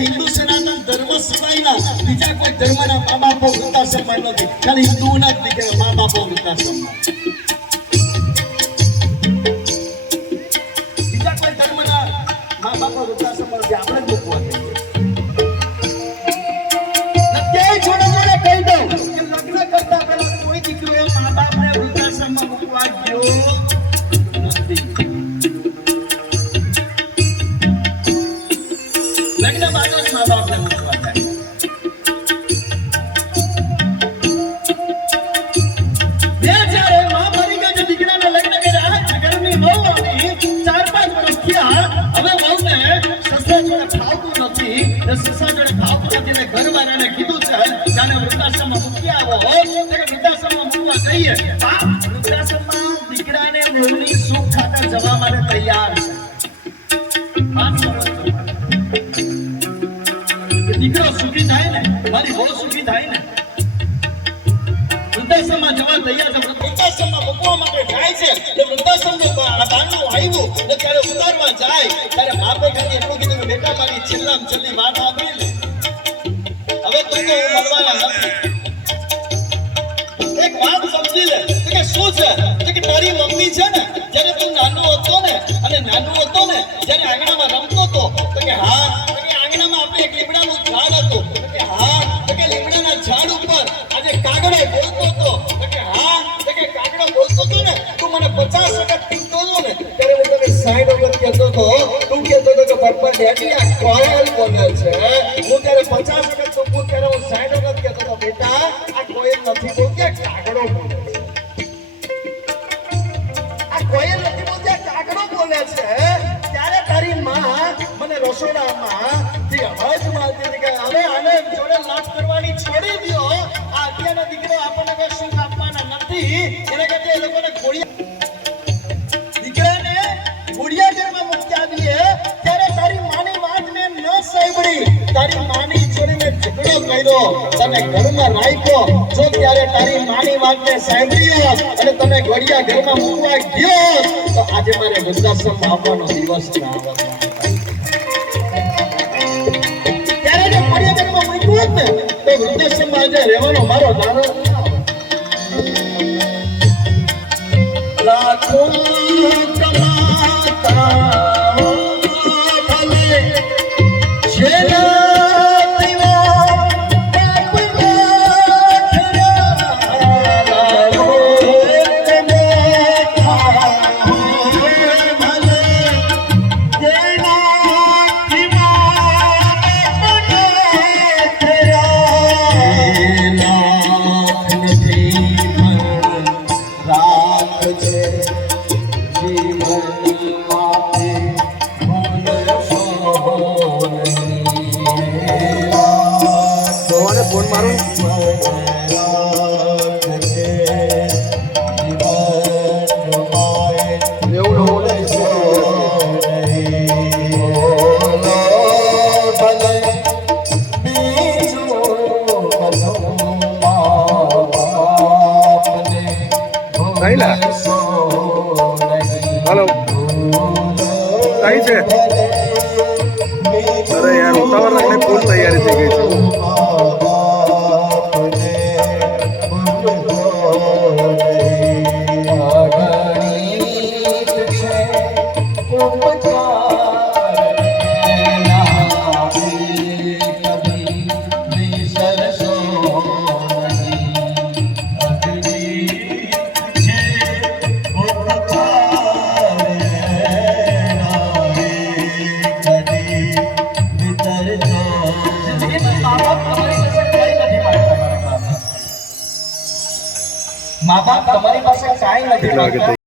हिंदू सनातन धर्म सिवायना बीजा कोई धर्मना माँ बापो वृद्धाश्रम नहीं, खाली हिंदूना ज दीकरा माँ बापो वृद्धाश्रम बीजा कोई धर्मना माँ बापो वृद्धाश्रम में આપણે જ મૂકવા દે નક્કી જોડે જોડે કહી દઉં કે લગ્ન કરતા પહેલા કોઈ દીકરો એ માँ બાપને વૃદ્ધાશ્રમ માં મૂકવા ગયો નથી। લગ્ન બાદ જ માँ બાપને મૂકવા જાય। બે જ્યારે માँ મરી ગઈ છે, દીકરાના લગ્ન કર્યા, ઘરની વહુ આવી 4-5 વર્ષ થયા, હવે વહુને સસરા જોડે ફાવતું નથી, સસરા જોડે ફાવતું નથી ને ઘરવાળાને કીધું છે જાને વૃદ્ધાશ્રમમાં મૂકી આવો, એટલે વૃદ્ધાશ્રમમાં મૂકવા જઈએ। વૃદ્ધાશ્રમમાં દીકરાને વહુની સુખ ખાતર જવા માટે તૈયાર છે। 5 વર્ષ દીકરો સુખી થાય ને, મારી બહુ સુખી થાય ને, વૃદ્ધાશ્રમમાં જવા તૈયાર છે। વૃદ્ધાશ્રમમાં મૂકવા માટે જાય છે, તો વૃદ્ધાશ્રમનું બારણું આવ્યું ને ત્યારે ઉતારવા જાય ત્યારે બાપે ખાલી એટલું કીધું કે બેટા મારી છેલ્લામાં છેલ્લી વાત આપી લે, હવે તું તો મરવાના નથી, એક વાત સમજી લે કે શું છે કે તારી મમ્મી છે ને જ્યારે તું નાનો હતો ને જ્યારે આંગણામાં રમતો હતો તો કે હા આંગણામાં આપણે એક લીમડાનું ઝાડ હતું કે હા કે લીમડાના ઝાડ ઉપર આજે કાગડો બોલતો હતો કે હા કે કાગડો બોલતો હતો ને તું મને 50 વખત કીધો હતો ને ત્યારે હું તને 60 વખત કહેતો હતો, તું કહેતો હતો કે પપ્પા ડેડી આ કોયલ બોલે છે, હું ત્યારે 50 વખત તું પૂછ ત્યારે હું 60 વખત કહેતો હતો બેટા આ કોયલ નથી બોલતી આ કાગડો બોલે છે, આ કોયલ નથી બોલતી આ કાગડો બોલે છે। ત્યારે તારી માં મને રસોડામાં થી અવાજ મારતી હતી કે હવે આને જોડે લાભ કરવાની છોડી દો, આ અત્યારનો દીકરો આપણને કોઈ સુખ આપવાના નથી, એને કહે એ લોકોને દીકરાને ઘોડિયા ઘરમાં મૂકી આવીએ ત્યારે તારી માની વાત મેં ન સાંભળી, તારી માની જોડીને ઝઘડો કર્યો, તને ઘરમાં રાખ્યો, જો ત્યારે તારી માની વાતને સાંભળી અને તને ઘોડિયા ઘરમાં મૂકવા ગયો તો આજે મારે વૃદ્ધાશ્રમમાં આવવાનો દિવસ ના આવવાનો। ત્યારે જો ઘોડિયા ઘરમાં મૂક્યું ને તો વૃદ્ધાશ્રમમાં આજે રહેવાનો મારો દારો લાખો કમાતા ભલે છેલ્લા સાઈલા હલો સાઈ છે અરે યાર ઉતાવળ રાખને ફૂલ તૈયારી થઈ ગઈ છે મા બાપ તમારી પાસે કાંઈ નથી.